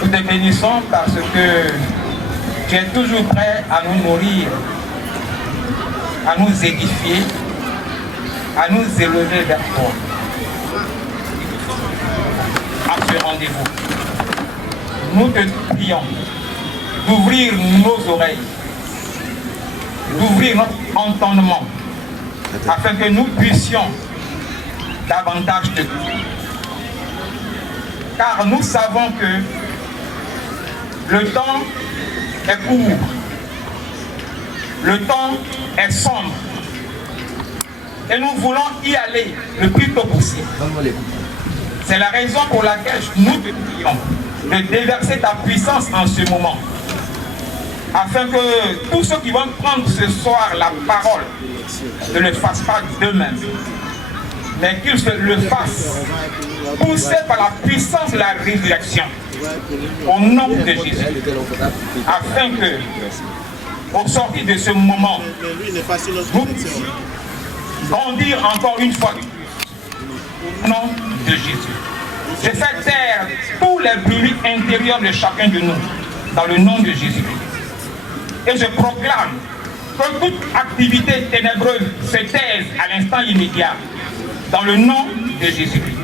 Nous te bénissons parce que tu es toujours prêt à nous nourrir, à nous édifier, à nous élever vers toi. À ce rendez-vous, nous te prions d'ouvrir nos oreilles, d'ouvrir notre entendement, afin que nous puissions davantage te louer. Car nous savons que le temps est court, le temps est sombre, et nous voulons y aller le plus tôt possible. C'est la raison pour laquelle nous te prions de déverser ta puissance en ce moment, afin que tous ceux qui vont prendre ce soir la parole ne le fassent pas d'eux-mêmes, mais qu'ils le fassent poussés par la puissance de la résurrection, au nom de Jésus, afin que, au sortir de ce moment, nous puissions grandir encore une fois au nom de Jésus. Je fais taire tous les bruits intérieurs de chacun de nous, dans le nom de Jésus. Et je proclame que toute activité ténébreuse se taise à l'instant immédiat, dans le nom de Jésus-Christ.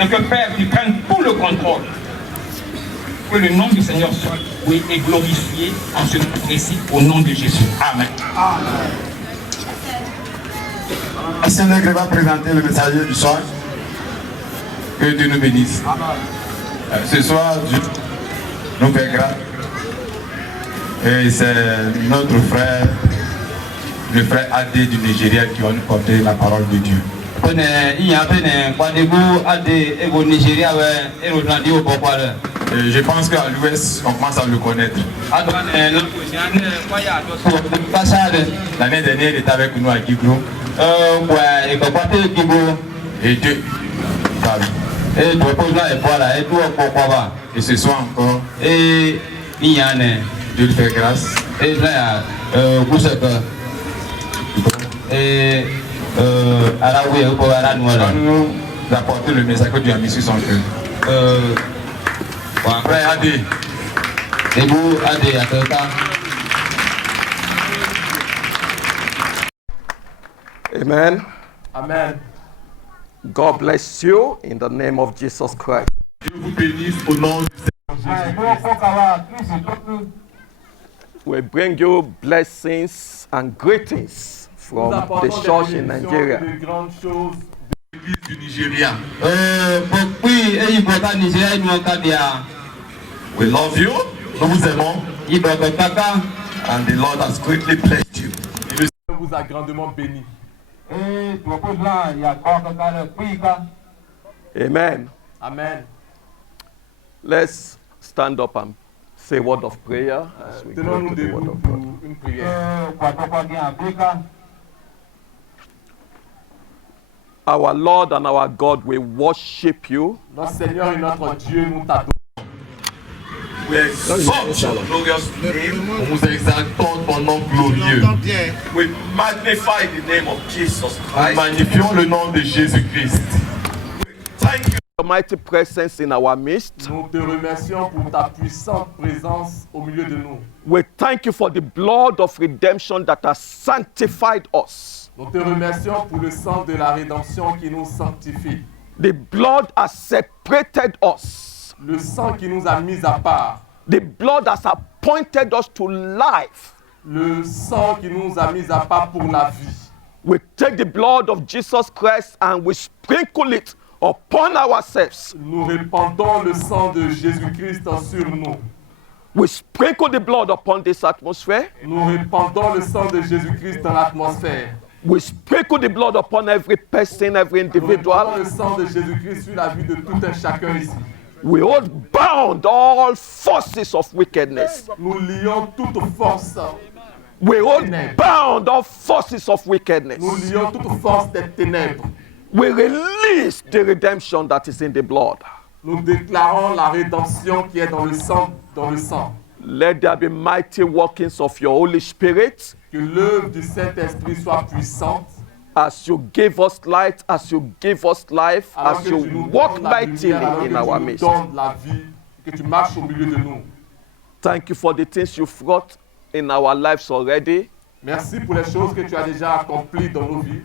Et que Père, tu prennes tout le contrôle. Que le nom du Seigneur soit loué et glorifié en ce moment précis, au nom de Jésus. Amen. Amen. Le Seigneur va présenter le messager du soir. Que Dieu nous bénisse. Ce soir, Dieu nous fait grâce. Et c'est notre frère, le frère Adé du Nigeria, qui va nous porter la parole de Dieu. Je pense qu'à l'ouest, on commence à le connaître. L'année dernière, il était avec nous à Gibro. Et Dieu. Et ce soir encore, Dieu lui fait grâce. Nous apporter le message que Dieu a mis sur son cœur. Frère Adé. Amen. Amen. God bless you in the name of Jesus Christ. Dieu vous bénisse au nom du Seigneur Jésus-Christ. We bring you blessings and greetings from the church in Nigeria. L'église du Nigeria. We love you. Nous vous aimons. And the Lord has greatly blessed you. Le Seigneur vous a grandement béni. Amen. Amen. Let's stand up and say a word of prayer as we go to the word of God. Une prière. Our Lord and our God, we worship you. Notre Seigneur et notre Dieu, nous t'adorons. We exalt your glorious name. On vous exalte ton nom glorieux. We magnify the name of Jesus Christ. Magnifions le nom de Jésus-Christ. Thank you. Your mighty presence in our midst. Nous te remercions pour ta puissante présence au milieu de nous. We thank you for the blood of redemption that has sanctified us. Nous te remercions pour le sang de la rédemption qui nous sanctifie. The blood has separated us. Le sang qui nous a mis à part. The blood has appointed us to life. Le sang qui nous a mis à part pour la vie. We take the blood of Jesus Christ and we sprinkle it upon ourselves. Nous répandons le sang de Jésus-Christ sur nous. We sprinkle the blood upon this atmosphere. Nous répandons le sang de Jésus-Christ dans l'atmosphère. We sprinkle the blood upon every person, every Nous répandons individual. le sang de Jésus-Christ sur la vie de tout un chacun ici. We hold bound all forces of wickedness. Nous lions toute force. We hold bound all forces of wickedness. Nous lions toute force des ténèbres. We release the redemption that is in the blood. Nous déclarons la rédemption qui est dans le sang, dans le sang. Let there be mighty workings of your Holy Spirit Que l'œuvre du Saint-Esprit soit puissante. as you give us light, as you give us life, Alors as que you tu nous walk donnes la lumière, mightily alors que in tu our nous midst. donnes la vie, que tu marches au milieu de nous. Thank you for the things you've wrought in our lives already. Merci pour les choses que tu as déjà accomplies dans nos vies.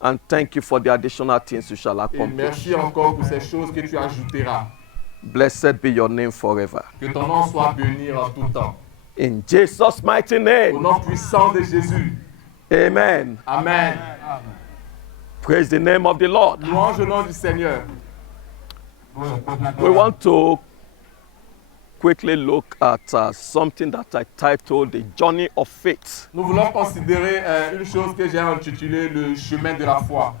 And thank you for the additional things you shall Et accomplish. merci encore pour ces choses que tu ajouteras. Blessed be your name forever. Que ton nom soit béni en tout temps. In Jesus' mighty Au name. nom puissant de Jésus. Amen. Amen. Praise the name of the Lord. Louange au nom du Seigneur. We want to quickly look at something that I titled The Journey of Faith. Nous voulons considérer une chose que j'ai intitulée le chemin de la foi.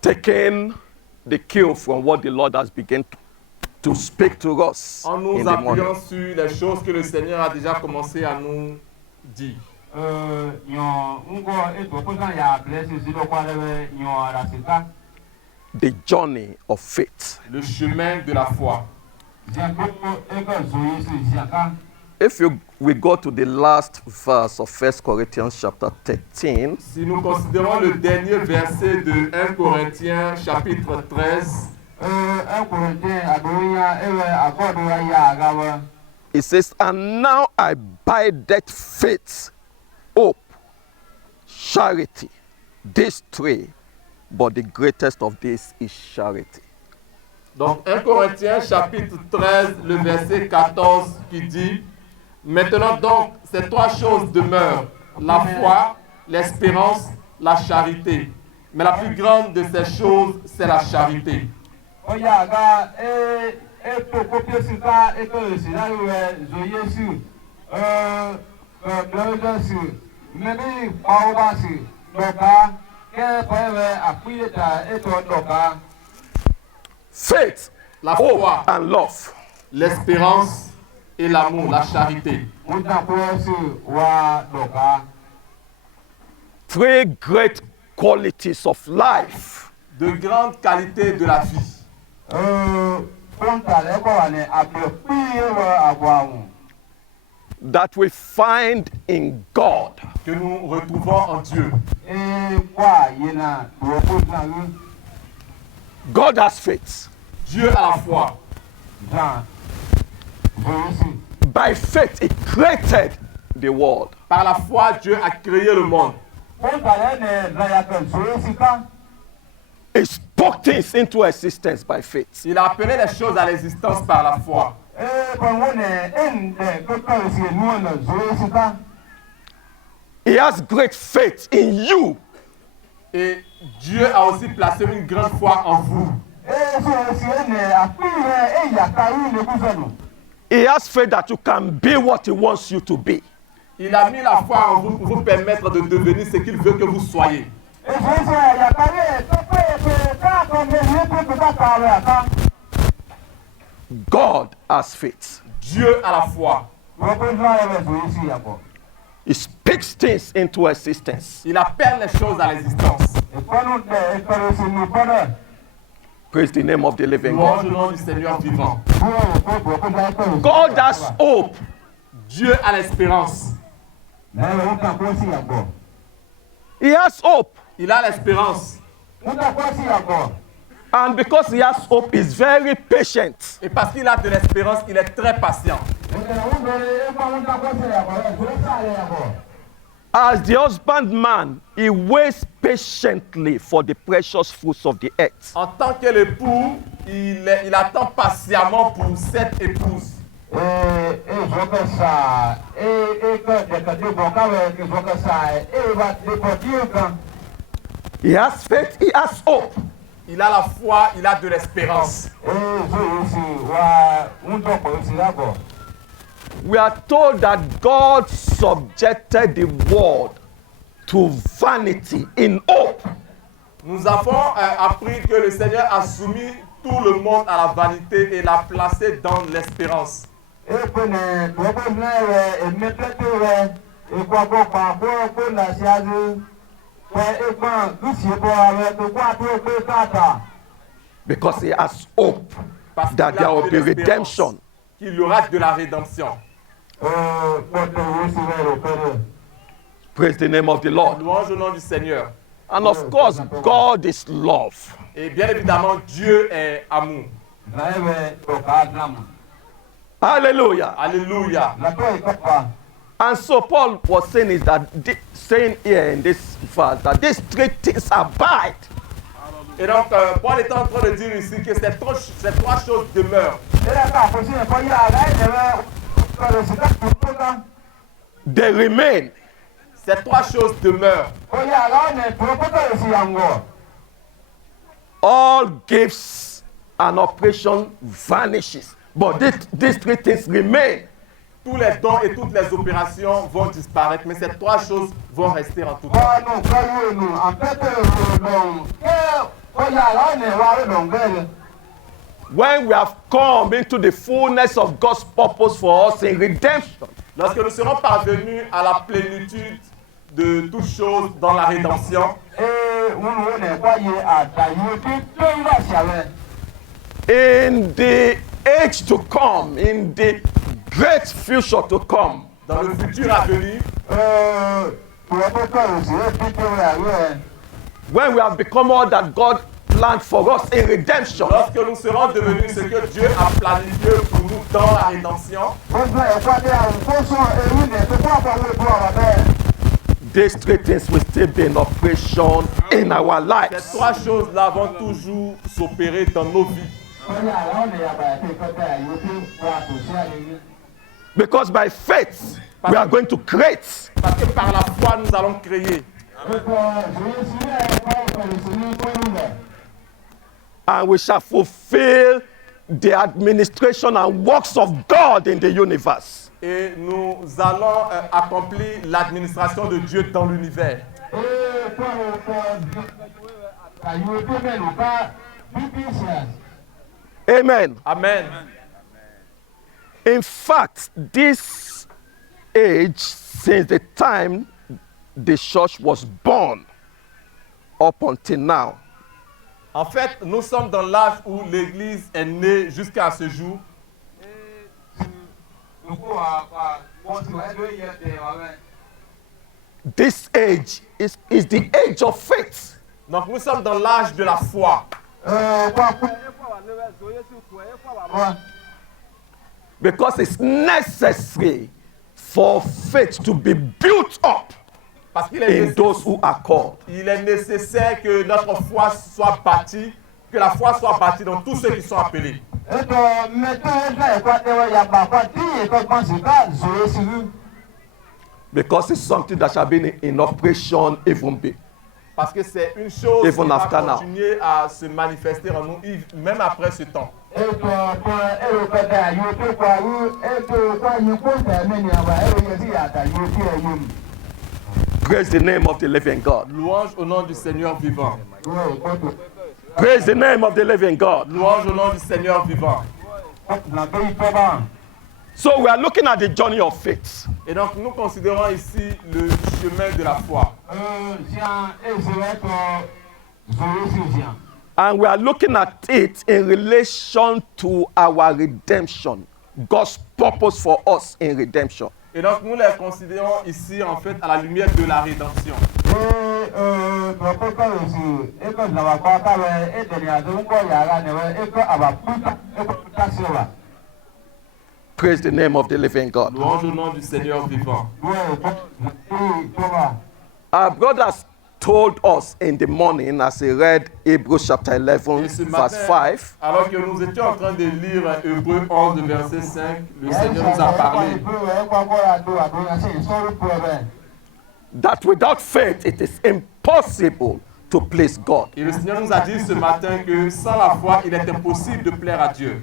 Taking the cue from what the Lord has begun to speak to us En in nous the morning. appuyant sur les choses que le Seigneur a déjà commencé à nous dire. The journey of faith. Le chemin de la foi. If we go to the last verse of 1 Corinthians chapter 13, Si nous considérons le dernier verset de 1 Corinthiens chapitre 13, it says, "And now abideth faith, hope, charity, these three, but the greatest of these is charity." donc 1 Corinthiens chapitre 13, le verset 14 qui dit, maintenant donc ces trois choses demeurent, la foi, l'espérance, la charité. Mais la plus grande de ces choses, c'est la charité. Faith, La hope, foi, and love. l'espérance et l'amour, la charité. Three great qualities of life De grandes qualités de la vie that we find in God. que nous retrouvons en Dieu. God has faith. Dieu a la foi. By faith, He created the world. Par la foi, Dieu a créé le monde. He spoke things into existence by faith. Il a appelé les choses à l'existence par la foi. He has great faith in you. Et Dieu a aussi placé une grande foi en vous. He has faith that you can be what He wants you to be. Il a mis la foi en vous pour vous permettre de devenir ce qu'il veut que vous soyez. God has faith. Dieu a la foi. He speaks things into existence. Il appelle les choses à l'existence. Praise the name of the living Louange God. au nom du Seigneur vivant. God has hope. Dieu a l'espérance. He has hope. Il a l'espérance. And because He has hope, He's very patient. Et parce qu'il a de l'espérance, il est très patient. As the husbandman, he waits patiently for the precious fruits of the earth. En tant que l'époux, il attend patiemment pour cette épouse. He has faith, he has hope. Il a la foi, il a de l'espérance. We are told that God subjected the world to vanity in hope. Nous avons appris que le Seigneur a soumis tout le monde à la vanité et l'a placé dans l'espérance. Because he has hope Parce that qu'il there a will de be l'espérance redemption. qu'il y aura de la rédemption. Praise the name of the Lord. Louange au nom du Seigneur. And of course, God is love. Et bien évidemment, Dieu est amour. Hallelujah. Alléluia. And so Paul was saying is that saying here in this verse that these three things abide. Et donc, Paul est en train de dire ici que ces trois choses demeurent. They remain. Ces trois choses demeurent. All gifts and operation vanishes, but these three things remain. Tous les dons et toutes les opérations vont disparaître, mais ces trois choses vont rester en tout cas. When we have come into the fullness of God's purpose for us in redemption, lorsque nous serons parvenus à la plénitude de toutes choses dans la rédemption, in the age to come, in the great future to come, dans le futur à venir, when we have become all that God planned for us in redemption, lorsque nous serons devenus ce que Dieu a planifié pour nous dans la rédemption, these three things will still be in operation in our ces lives. trois choses-là vont toujours s'opérer dans nos vies. Because by faith, we are going to create. Parce que par la foi, nous allons créer. And we shall fulfill the administration and works of God in the universe. Et nous allons accomplir l'administration de Dieu dans l'univers. Amen. Amen. In fact, this age, since the time the church was born up until now, En fait, nous sommes dans l'âge où l'Église est née jusqu'à ce jour. this age is the age of faith. Donc nous sommes dans l'âge de la foi. Because it's necessary for faith to be built up Parce qu'il est, in those who are called. il est nécessaire que notre foi soit bâtie, que la foi soit bâtie dans tous ceux qui sont appelés. Because it's something that shall be in operation even be. Parce que c'est une chose Even qui va after now. continuer à se manifester en nous, même après ce temps. Praise the name of the living God. Louange au nom du Seigneur vivant. Praise the name of the living God. Louange au nom du Seigneur vivant. So we are looking at the journey of faith. Et donc nous considérons ici le chemin de la foi. And we are looking at it in relation to our redemption. God's purpose for us in redemption. Et donc nous les considérons ici en fait à la lumière de la rédemption. Praise the name of the living God. Louange au nom du Seigneur vivant. Our brothers told us in the morning as he read Hebrews chapter 11 Et ce verse matin, 5 alors que nous étions en train de lire Hébreux 11 verset 5, le Seigneur nous a parlé that without faith it is impossible to please God. et le Seigneur nous a dit ce matin que sans la foi, il est impossible de plaire à Dieu.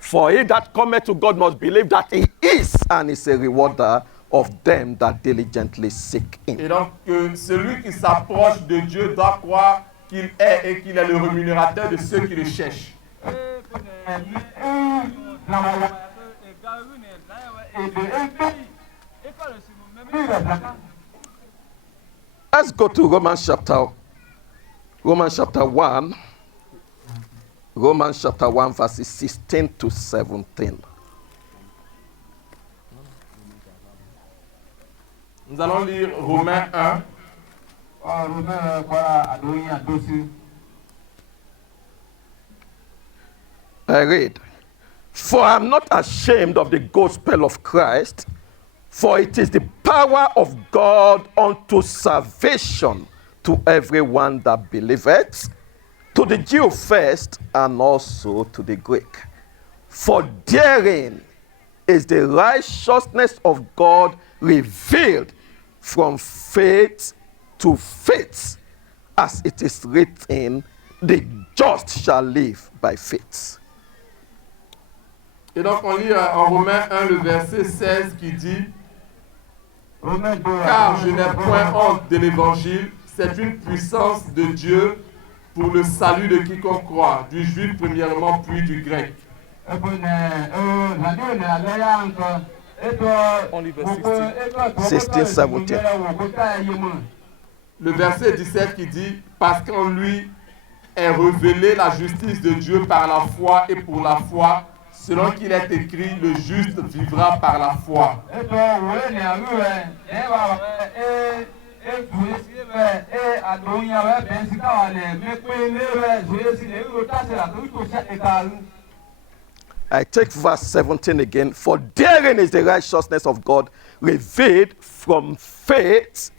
For he that cometh to God must believe that he is and is a rewarder of them that diligently seek him. Et donc, celui qui s'approche de Dieu doit croire qu'il est et qu'il est le rémunérateur de ceux qui le cherchent. Let's go to Romans chapter 1. Romans chapter 1 verses 16 to 17. Nous allons lire Romains 1. I read, "For I am not ashamed of the gospel of Christ, for it is the power of God unto salvation to everyone that believeth, to the Jew first, and also to the Greek. For therein is the righteousness of God revealed from faith to faith, as it is written, the just shall live by faith." Et donc on lit en Romains 1 le verset 16 qui dit « Car je n'ai point honte de l'évangile, c'est une puissance de Dieu pour le salut de quiconque croit, du juif premièrement puis du grec. » Le verset 17 qui dit « Parce qu'en lui est révélée la justice de Dieu par la foi et pour la foi, selon qu'il est écrit, le juste vivra par la foi. » I take verse 17 again. "For therein is the righteousness of God revealed from faith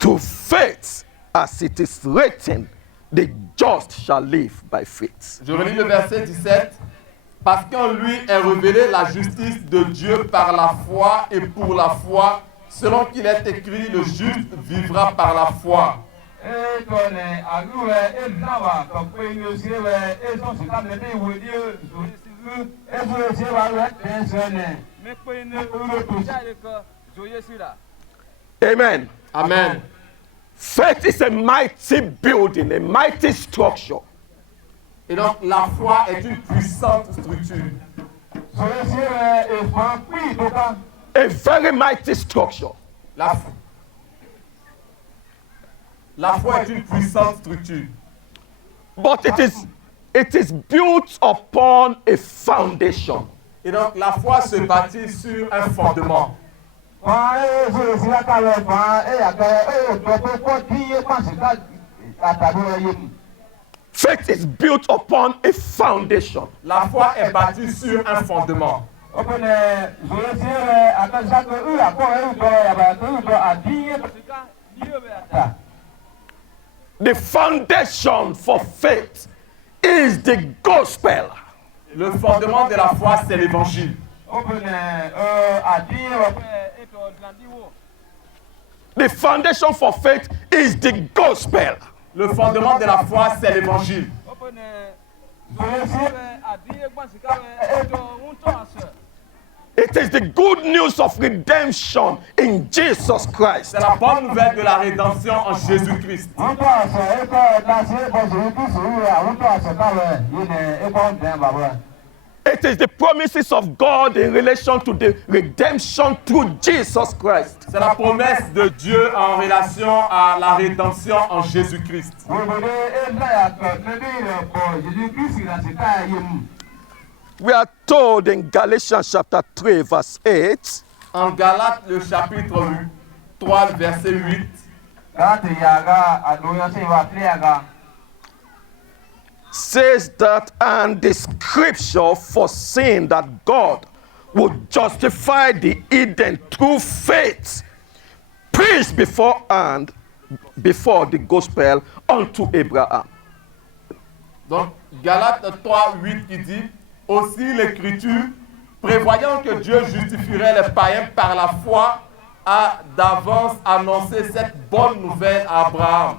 to faith, as it is written, the just shall live by faith." Je relis le verset 17. Parce qu'en lui est révélée la justice de Dieu par la foi et pour la foi, selon qu'il est écrit, le juste vivra par la foi. Amen. Amen. Faith is a mighty building, a mighty structure. Et donc la foi est une puissante structure. A very mighty structure. La foi est une puissante structure. But it is built upon a foundation. Et donc la foi se bâtit sur un fondement. Faith is built upon a foundation. La foi est bâtie sur un fondement. The foundation for faith is the gospel. Le fondement de la foi, c'est l'évangile. The foundation for faith is the gospel. Le fondement de la foi, c'est l'évangile. It is the good news of redemption in Jesus Christ. C'est la bonne nouvelle de la rédemption en Jésus-Christ. It is the promises of God in relation to the redemption through Jesus Christ. C'est la promesse de Dieu en relation à la rédemption en Jésus-Christ. We are told in Galatians chapter 3 verse 8, En Galates, le chapitre 3, verset 8, says that, "And the scripture foreseeing that God would justify the hidden through faith, preached beforehand before the gospel unto Abraham." donc Galates 3, 8 qui dit « Aussi l'Écriture, prévoyant que Dieu justifierait les païens par la foi, a d'avance annoncé cette bonne nouvelle à Abraham. »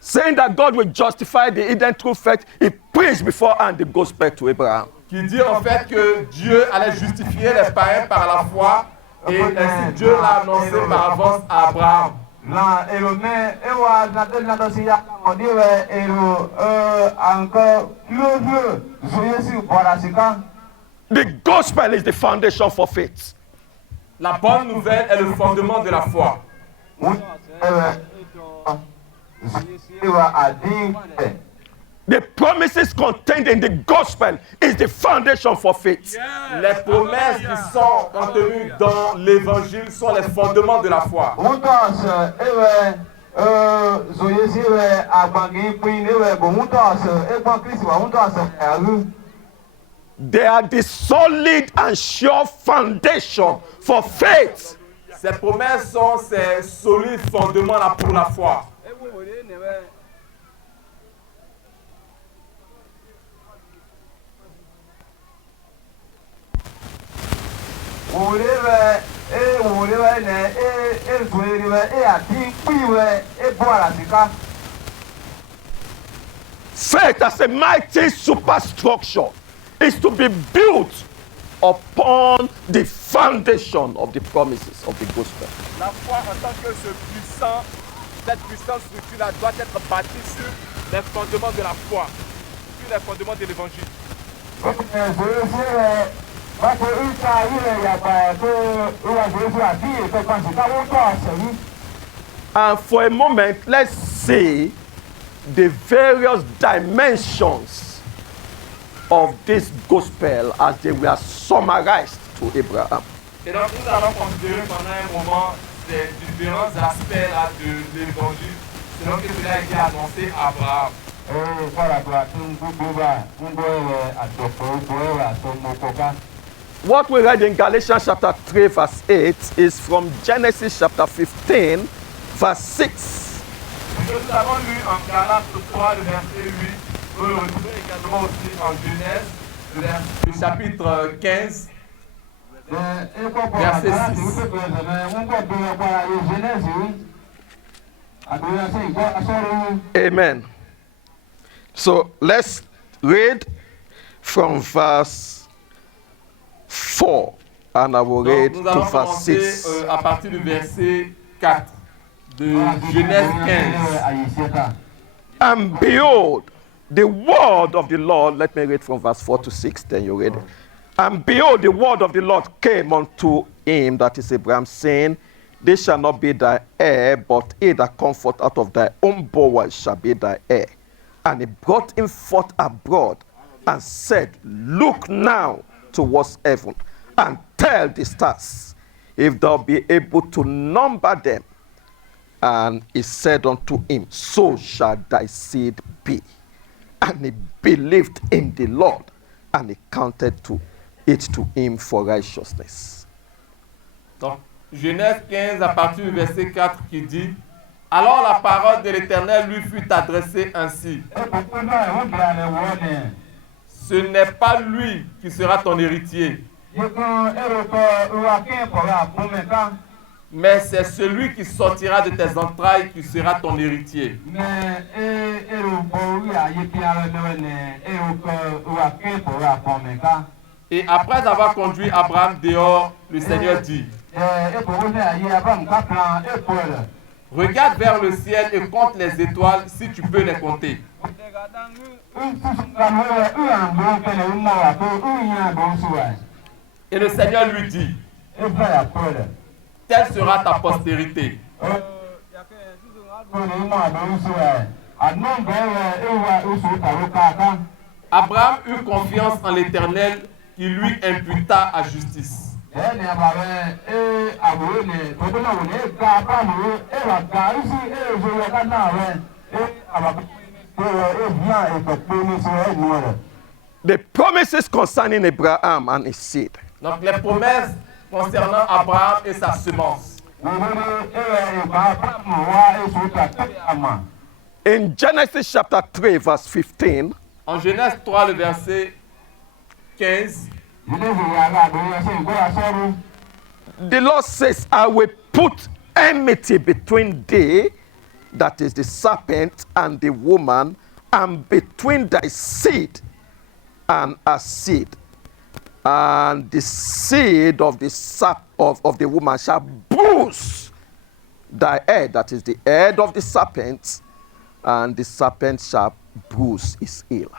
Saying that God will justify the hidden through faith, he preached beforehand the gospel to Abraham. Qui dit en fait que Dieu allait justifier les païens par la foi et ainsi Dieu l'a annoncé par avance à Abraham. The gospel is the foundation for faith. La bonne nouvelle est le fondement de la foi. The promises contained in the gospel is the foundation for faith. Les promesses qui sont contenues dans l'évangile sont les fondements de la foi. They are the solid and sure foundation for faith. Ces promesses sont ces solides fondements là pour la foi. Faith as a mighty superstructure is to be built upon the foundation of the promises of the gospel. La foi en tant que cette puissante structure-là doit être bâtie sur les fondements de la foi, sur les fondements de l'évangile. And for a moment, let's see the various dimensions of this gospel as they were summarized to Abraham. Et donc nous allons considérer pendant un moment ces différents aspects là de l'évangile selon que cela a été annoncé à Abraham. What we read in Galatians chapter 3 verse 8 is from Genesis chapter 15 verse 6. Ce que nous avons lu en Galates 3 le verset 8, nous le retrouvons également aussi en Genèse, le chapitre 15, verset 6. Amen. So let's read from verse 4 and I will read Donc, nous to allons verse commencer 6. à partir du verset 4 de Genèse 15. And behold, the word of the Lord, let me read from verse 4 to 6, then you read it. And behold, the word of the Lord came unto him, that is Abraham, saying, This shall not be thy heir, but he that cometh out of thy own bowels shall be thy heir. And he brought him forth abroad, and said, Look now towards heaven, and tell the stars, if thou be able to number them. And he said unto him, So shall thy seed be. And he believed in the Lord, and he counted it to him for righteousness. Donc, Genèse 15 à partir du verset 4 qui dit, Alors la parole de l'Éternel lui fut adressée ainsi. Ce n'est pas lui qui sera ton héritier, mais c'est celui qui sortira de tes entrailles qui sera ton héritier. Et après avoir conduit Abraham dehors, le Seigneur dit, Regarde vers le ciel et compte les étoiles si tu peux les compter. Et le Seigneur lui dit, Telle sera ta postérité. Abraham eut confiance en l'Éternel qui lui imputa à justice. The promises concerning Abraham and his seed. Donc les promesses concernant Abraham et sa semence. In Genesis chapter 3 verse 15, En Genèse 3, le verset 15, the Lord says, I will put enmity between thee, that is the serpent, and the woman, and between thy seed and her seed. And the seed of the of the woman shall bruise thy head, that is the head of the serpent, and the serpent shall bruise his heel.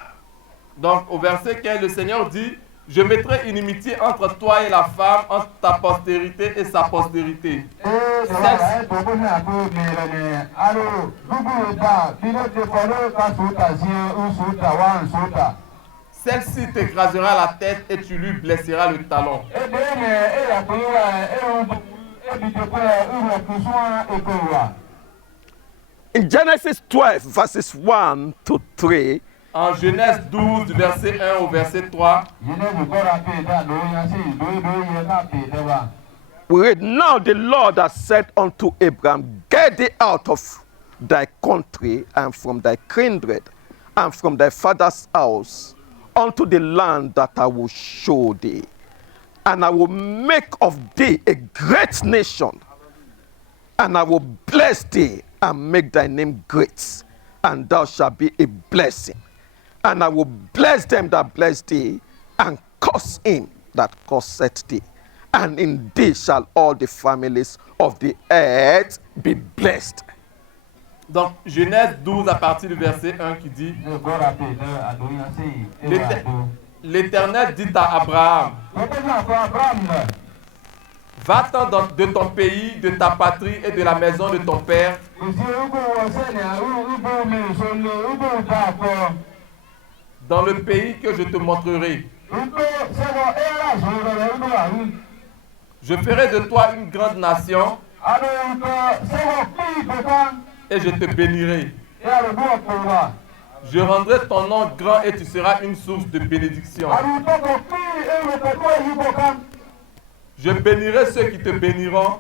donc au verset 15, le Seigneur dit, Je mettrai une inimitié entre toi et la femme, entre ta postérité et sa postérité. Celle-ci t'écrasera la tête et tu lui blesseras le talon. In Genesis 12, verses 1 to 3, En Genèse 12, du verset 1 au verset 3, we read, Now the Lord has said unto Abraham, Get thee out of thy country and from thy kindred and from thy father's house unto the land that I will show thee. And I will make of thee a great nation, and I will bless thee and make thy name great, and thou shalt be a blessing. And I will bless them that bless thee, and curse him that curseth thee. And in thee shall all the families of the earth be blessed. donc Genèse 12 à partir du verset 1 qui dit, l'Éternel dit à Abraham, va-t'en de ton pays, de ta patrie et de la maison de ton père, dans le pays que je te montrerai. Je ferai de toi une grande nation et je te bénirai. Je rendrai ton nom grand et tu seras une source de bénédiction. Je bénirai ceux qui te béniront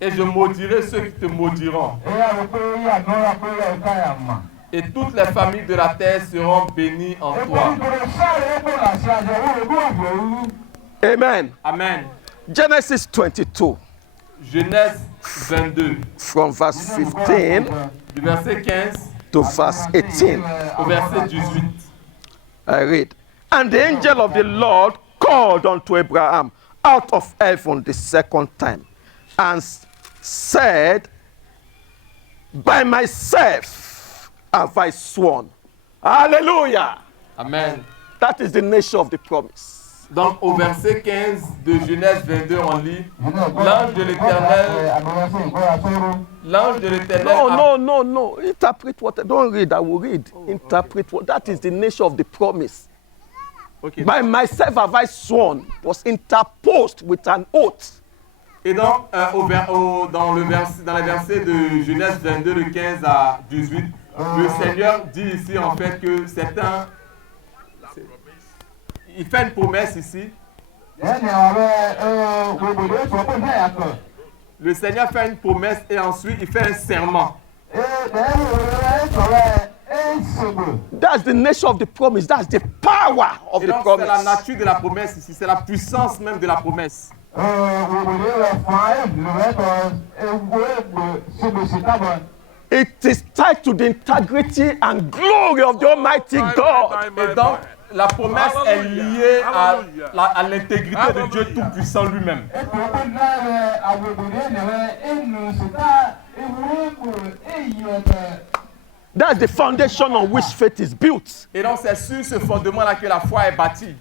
et je maudirai ceux qui te maudiront. Et toutes les familles de la terre seront bénies en toi. Amen. Amen. Genesis 22, Genèse 22, from verse 15 du verset 15 to verse 18. au verset 18. I read, And the angel of the Lord called unto Abraham out of heaven the second time, and said, By myself have I sworn. Hallelujah. Amen. That is the nature of the promise. Donc au verset 15 de Genèse 22, on lit, l'ange de l'Éternel, No. Interpret what. Don't read. I will read. Interpret what. That is the nature of the promise. Okay. By myself have I sworn was interposed with an oath. Et donc dans les versets de Genèse 22, de 15 à 18, le Seigneur dit ici en fait que il fait une promesse ici. Le Seigneur fait une promesse et ensuite il fait un serment. That's the nature of the promise. That's the power of Et the donc promise. c'est la nature de la promesse ici, c'est la puissance même de la promesse. It is tied to the integrity and glory of the Almighty God. Et donc la promesse est liée à l'intégrité de Dieu Tout-Puissant lui-même. That's the foundation on which faith is built. Et donc c'est sur ce fondement-là que la foi est bâtie.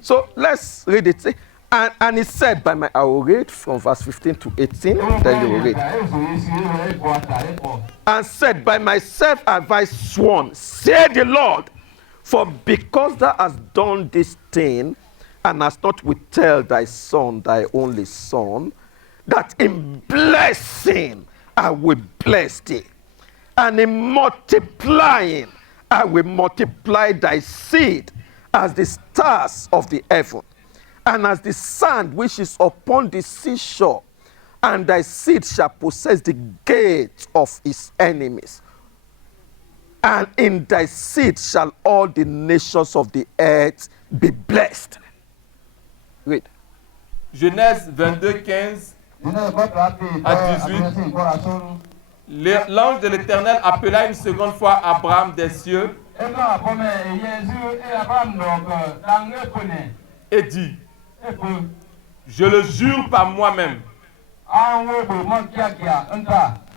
So let's read it. And he said, I will read from verse 15 to 18, then you will read. And said, By myself have I sworn, said the Lord, for because thou hast done this thing, and hast not withheld thy son, thy only son, that in blessing I will bless thee, and in multiplying I will multiply thy seed as the stars of the heaven, and as the sand which is upon the seashore, and thy seed shall possess the gate of his enemies. And in thy seed shall all the nations of the earth be blessed. Read. Genèse 22, 15 à 18. L'ange de l'Éternel appela une seconde fois Abraham des cieux et dit, je le jure par moi-même,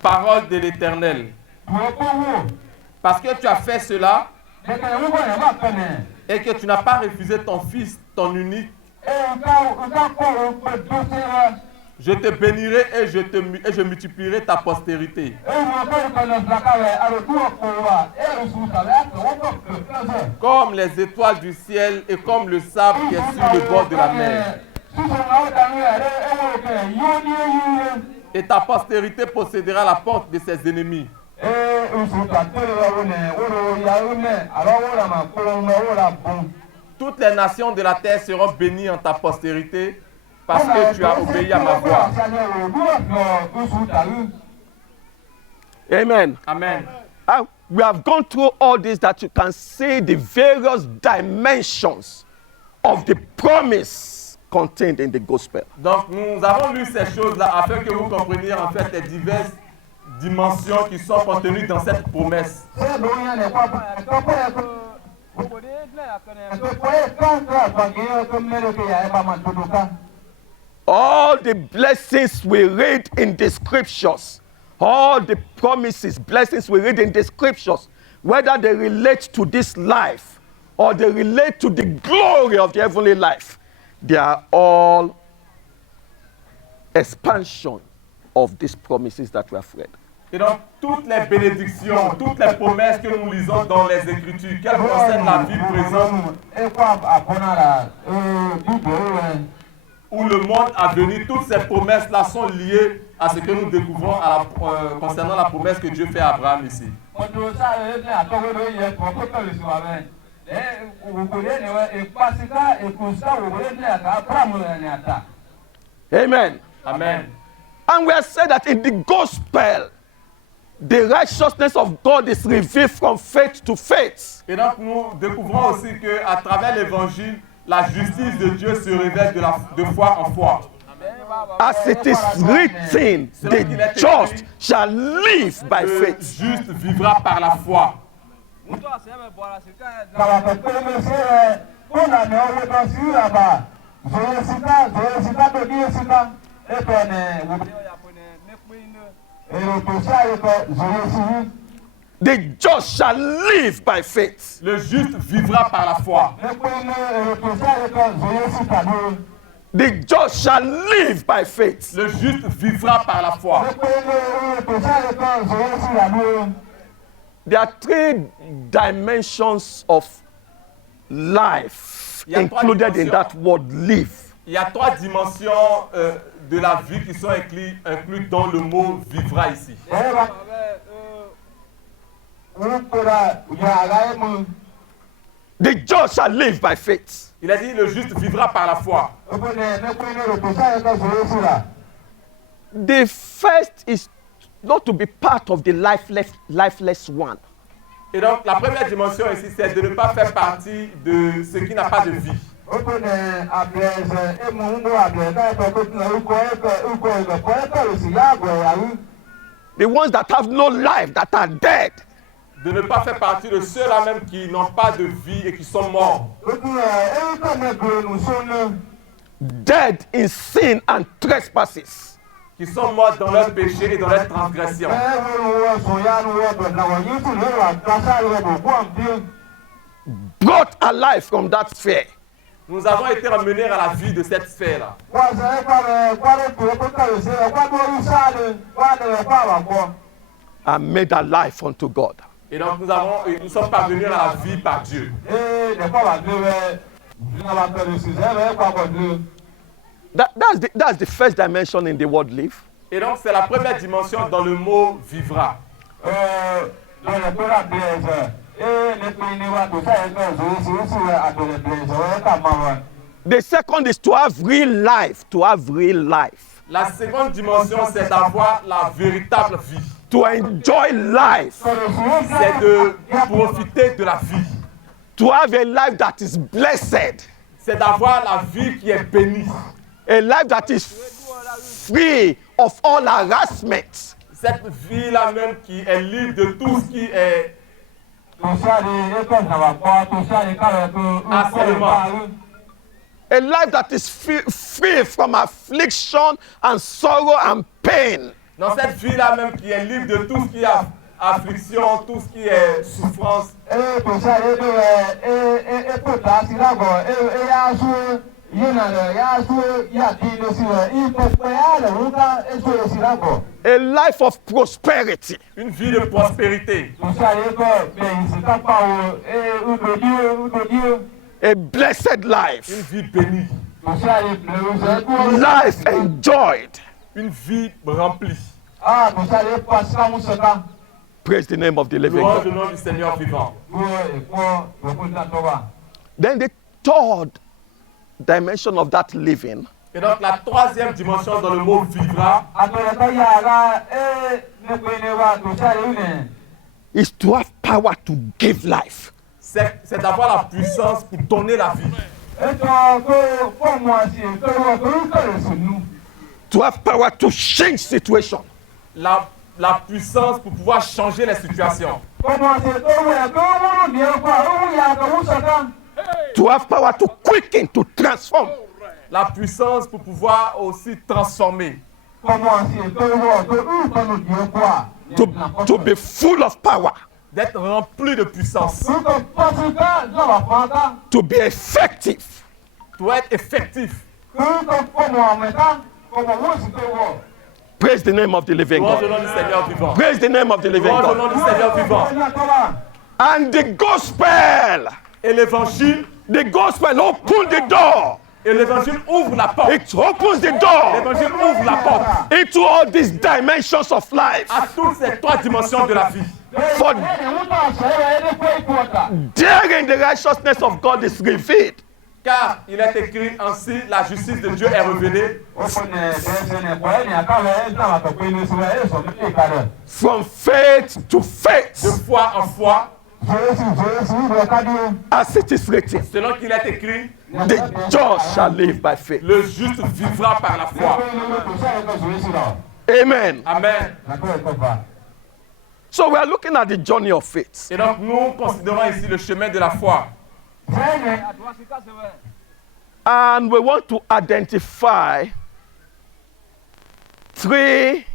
parole de l'Éternel, parce que tu as fait cela et que tu n'as pas refusé ton fils, ton unique, je te bénirai et je multiplierai ta postérité. Comme les étoiles du ciel et comme le sable qui est sur le bord de la mer. Et ta postérité possédera la porte de ses ennemis. Toutes les nations de la terre seront bénies en ta postérité parce que tu as obéi à ma voix. Amen. Amen. We have gone through all this that you can see the various dimensions of the promise contained in the gospel. Donc nous avons lu ces choses-là afin que vous compreniez en fait les diverses dimensions qui sont contenues dans cette promesse. All the blessings we read in the scriptures, all the promises, blessings we read in the scriptures, whether they relate to this life or they relate to the glory of the heavenly life, they are all expansion of these promises that we have read. Et donc, toutes les bénédictions, toutes les promesses que nous lisons dans les Écritures, qu'elles concernent la vie présente ou le monde à venir, toutes ces promesses-là sont liées à ce que nous découvrons concernant la promesse que Dieu fait à Abraham ici. Amen. Amen. And we have said that in the gospel, the righteousness of God is revealed from faith to faith. Et donc nous découvrons aussi qu'à travers l'évangile, la justice de Dieu se révèle de foi en foi. As it is written, the just shall live by Le faith. juste vivra par la foi. The just shall live by faith. Le juste vivra par la foi. The just shall live by faith. Le juste vivra par la foi. There are three dimensions of life included in that word live. Il y a trois dimensions de la vie qui sont incluses dans le mot vivra ici. The just shall live by faith. Il a dit le juste vivra par la foi. The first is not to be part of the lifeless one. Et donc la première dimension ici, c'est de ne pas faire partie de ce qui n'a pas de vie. The ones that have no life, that are dead. De ne pas faire partie de ceux-là même qui n'ont pas de vie et qui sont morts. Dead in sin and trespasses. Qui sont morts dans leurs péchés et dans leurs transgressions. Brought alive from that sphere. Nous avons été ramenés à la vie de cette sphère-là. And made alive unto God. Et donc nous sommes parvenus à la vie par Dieu. That's the first dimension in the word live. Et donc c'est la première dimension dans le mot vivra. The second is to have real life, to have real life. La seconde dimension, c'est d'avoir la véritable vie. To enjoy life. C'est de profiter de la vie. To have a life that is blessed. C'est d'avoir la vie qui est bénie. A life that is free of all harassment. Cette vie-là même qui est libre de tout ce qui est harcèlement. A life that is free from affliction and sorrow and pain. Dans cette vie-là même qui est libre de tout ce qui est affliction, tout ce qui est souffrance. A life of prosperity. Une vie de prospérité. A blessed life. Une vie bénie. Life enjoyed. Une vie remplie. Praise the name of the living Louange God. le nom du Seigneur vivant. Then the third dimension of that living Et donc la troisième dimension dans le mot vivra, is to have power to give life. c'est d'avoir la puissance pour donner la vie. To have power to change situation. La puissance pour pouvoir changer les situations. To have power to quicken, to transform. La puissance pour pouvoir aussi transformer. To be full of power. D'être rempli de puissance. To be effective. To être effectif. Praise the name of the living Louange le God. nom du Seigneur vivant. Praise the name of the living Louange le God. nom du Seigneur vivant. And the gospel. Et l'évangile, The gospel open the door. et l'évangile ouvre la porte. It opens the door L'évangile ouvre la porte into all these dimensions of life. à toutes ces trois dimensions de la vie. For therein the righteousness of God is revealed. Car il est écrit ainsi, la justice de Dieu est révélée From faith to de faith, foi en foi, as it is written, selon qu'il est écrit, the just shall live by faith. le juste vivra par la foi. Amen. Amen. So we are looking at the journey of faith. Et donc nous considérons ici le chemin de la foi. And we want to identify 3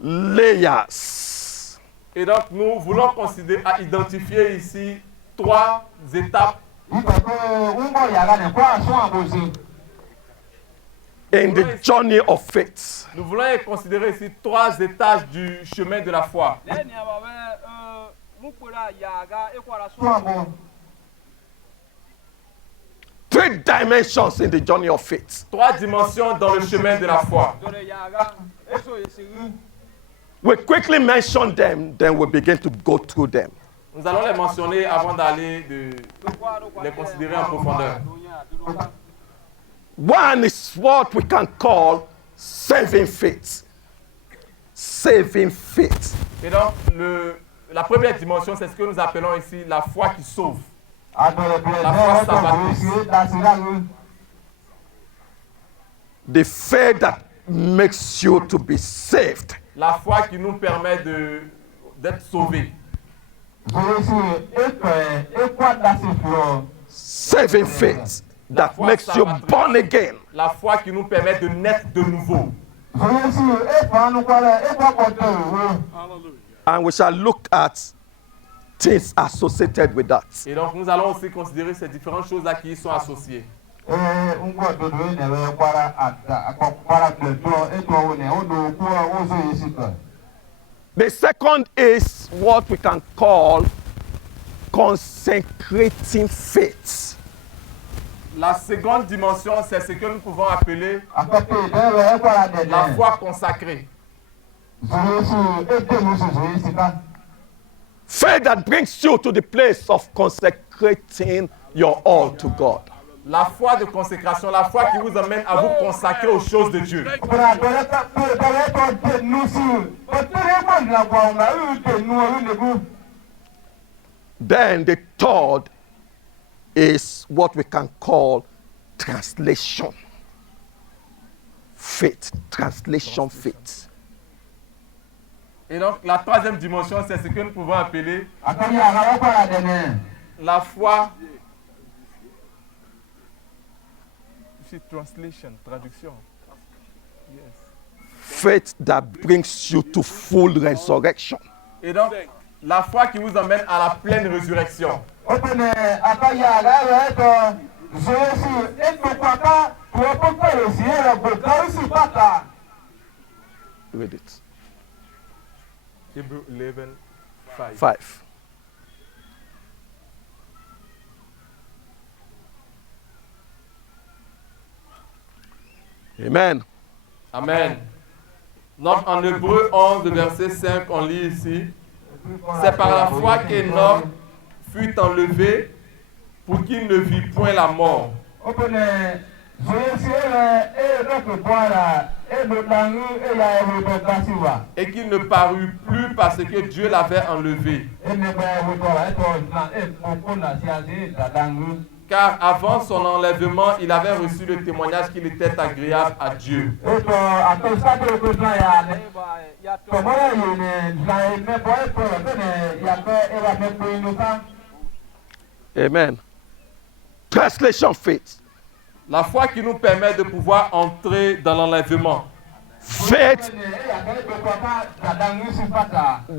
layers. Et donc nous voulons identifier ici 3 étapes In the journey of faith. Nous voulons considérer ici 3 étages du chemin de la foi. 3 dimensions in the journey of faith. 3 dimensions dans le chemin de la foi. We quickly mention them, then we begin to go through them. Nous allons les mentionner avant d'aller les considérer en profondeur. One is what we can call saving faith. Saving faith. Et donc la première dimension, c'est ce que nous appelons ici la foi qui sauve. The faith that makes you to be saved. La foi qui nous permet d'être sauvés. Saving faith that makes you born again. La foi qui nous permet de naître de nouveau. And we shall look at things associated with that. Et donc nous allons aussi considérer ces différentes choses-là qui y sont associées. The second is what we can call consecrating faith. La seconde dimension, c'est ce que nous pouvons appeler la foi consacrée. Faith that brings you to the place of consecrating your all to God. La foi de consécration, la foi qui vous amène à vous consacrer aux choses de Dieu. Then the third is what we can call translation. Faith, translation faith. Et donc la troisième dimension, c'est ce que nous pouvons appeler la foi. Translation, traduction. Yes. Faith that brings you to full resurrection. Et donc, la foi qui vous emmène à la pleine résurrection. Read it. Hebrew 11, 5. 5. Amen. Amen. Donc en Hébreu 11, verset 5, on lit ici. C'est par la foi qu'Enoch fut enlevé pour qu'il ne vit point la mort. Et qu'il ne parut plus parce que Dieu l'avait enlevé. Car avant son enlèvement, il avait reçu le témoignage qu'il était agréable à Dieu. Amen. Translation faith. La foi qui nous permet de pouvoir entrer dans l'enlèvement. Faith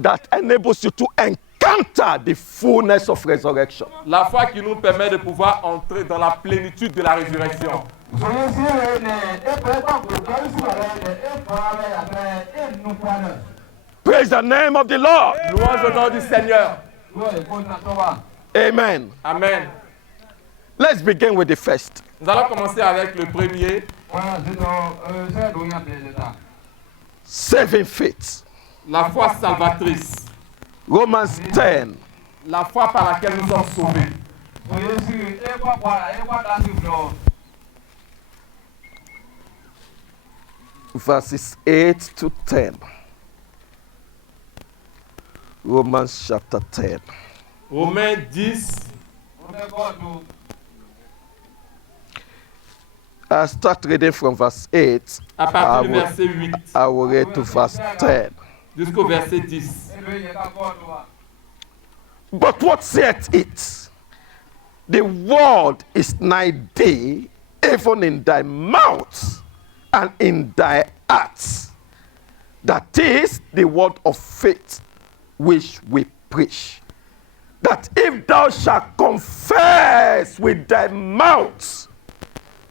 that enables you to encounter the fullness of resurrection. La foi qui nous permet de pouvoir entrer dans la plénitude de la résurrection. Praise the name of the Lord. Louange au nom du Seigneur. Amen. Amen. Let's begin with the first. Nous allons commencer avec le premier. Saving faith. La foi salvatrice. Romans 10. La foi par laquelle nous sommes sauvés. Verses 8 to 10. Romans chapter 10. Romains 10. I start reading from verse 8. À partir du verset 8 I will read to verse 10. jusqu'au verset 10. But what saith it? The word is nigh thee, even in thy mouth and in thy heart. That is the word of faith which we preach. That if thou shalt confess with thy mouth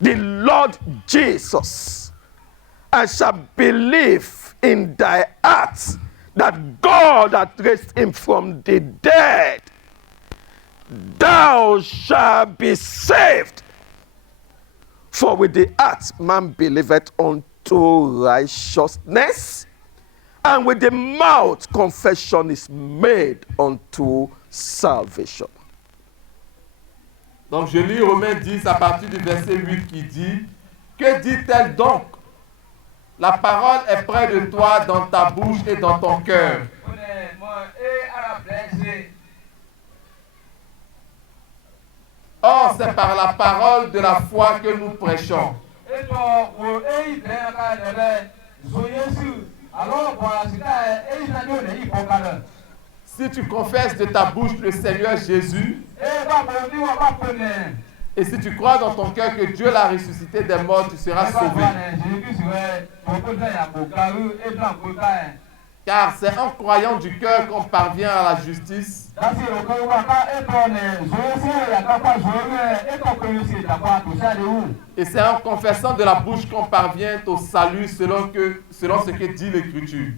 the Lord Jesus, and shalt believe in thy heart that God hath raised him from the dead, thou shalt be saved. For with the heart man believeth unto righteousness, and with the mouth confession is made unto salvation. Donc je lis Romains 10 à partir du verset 8 qui dit: Que dit-elle donc? La parole est près de toi, dans ta bouche et dans ton cœur. Or, c'est par la parole de la foi que nous prêchons. Si tu confesses de ta bouche le Seigneur Jésus, et si tu crois dans ton cœur que Dieu l'a ressuscité des morts, tu seras sauvé. Car c'est en croyant du cœur qu'on parvient à la justice. Et c'est en confessant de la bouche qu'on parvient au salut selon ce que dit l'Écriture.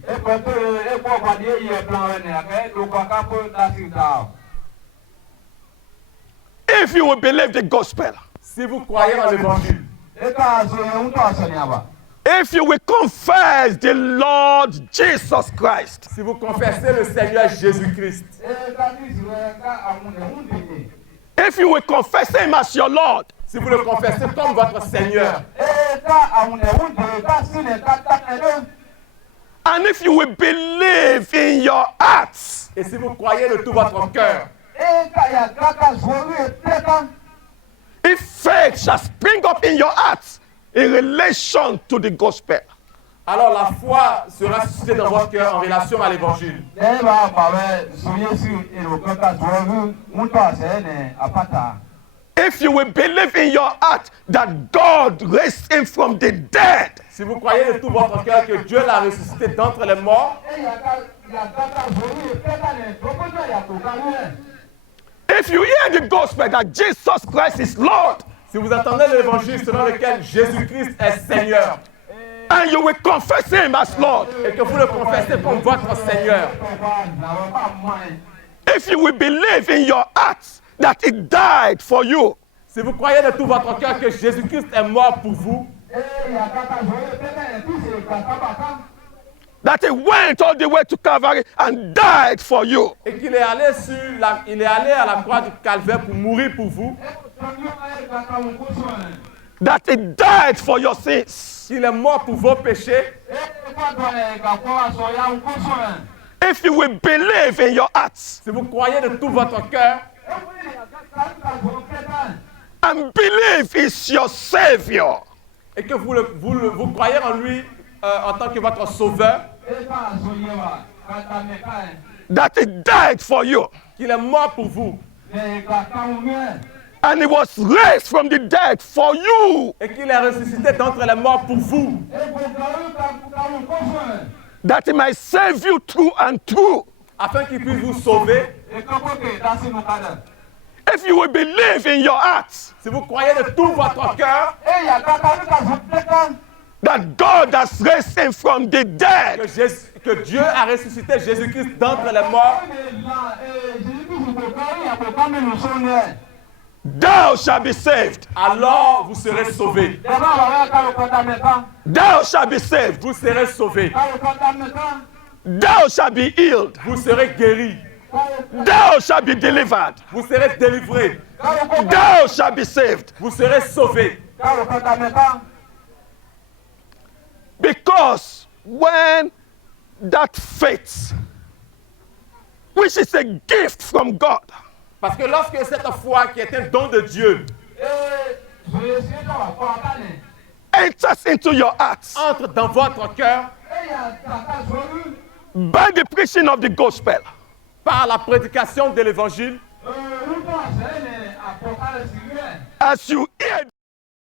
If you will believe the gospel, Si vous croyez en l'Évangile, if you will confess the Lord Jesus Christ, si vous confessez le Seigneur Jésus-Christ, if you will confess him as your Lord, si vous le confessez comme votre Seigneur, and if you will believe in your hearts et si vous croyez de tout votre cœur, if faith shall spring up in your hearts in relation to the gospel, alors la foi sera suscitée dans votre cœur en relation à l'Évangile. If you will believe in your heart that God raised him from the dead, Si vous croyez de tout votre cœur que Dieu l'a ressuscité d'entre les morts, if you hear the gospel that Jesus Christ is Lord, si vous entendez l'évangile selon lequel Jésus-Christ est Seigneur, and you will confess him as Lord, et que vous le confessez comme votre Seigneur, if you will believe in your heart that he died for you, si vous croyez de tout votre cœur que Jésus-Christ est mort pour vous, that he went all the way to Calvary and died for you, et qu'il est allé il est allé à la croix du Calvaire pour mourir pour vous, that he died for your sins. qu'il est mort pour vos péchés, If you will believe in your hearts si vous croyez de tout votre cœur and believe he's your Savior, et que vous croyez en lui en tant que votre sauveur, that he died for you, qu'il est mort pour vous and he was raised from the dead for you, et qu'il est ressuscité d'entre les morts pour vous, that he might save you true and true. afin qu'il puisse vous sauver. If you will believe in your hearts Si vous croyez de tout votre cœur that God has raised him from the dead, que Dieu a ressuscité Jésus-Christ d'entre les morts, thou shalt be saved. alors vous serez sauvés. Thou shalt be saved. Vous serez sauvés. Thou shalt be healed. Vous serez guéris. Thou shalt be delivered. Vous serez délivrés. Thou shalt be saved. Vous serez sauvés. Because when that faith, which is a gift from God, Parce que lorsque cette foi qui est un don de Dieu enters into your hearts entre dans votre cœur by the preaching of the gospel, par la prédication de l'évangile, as you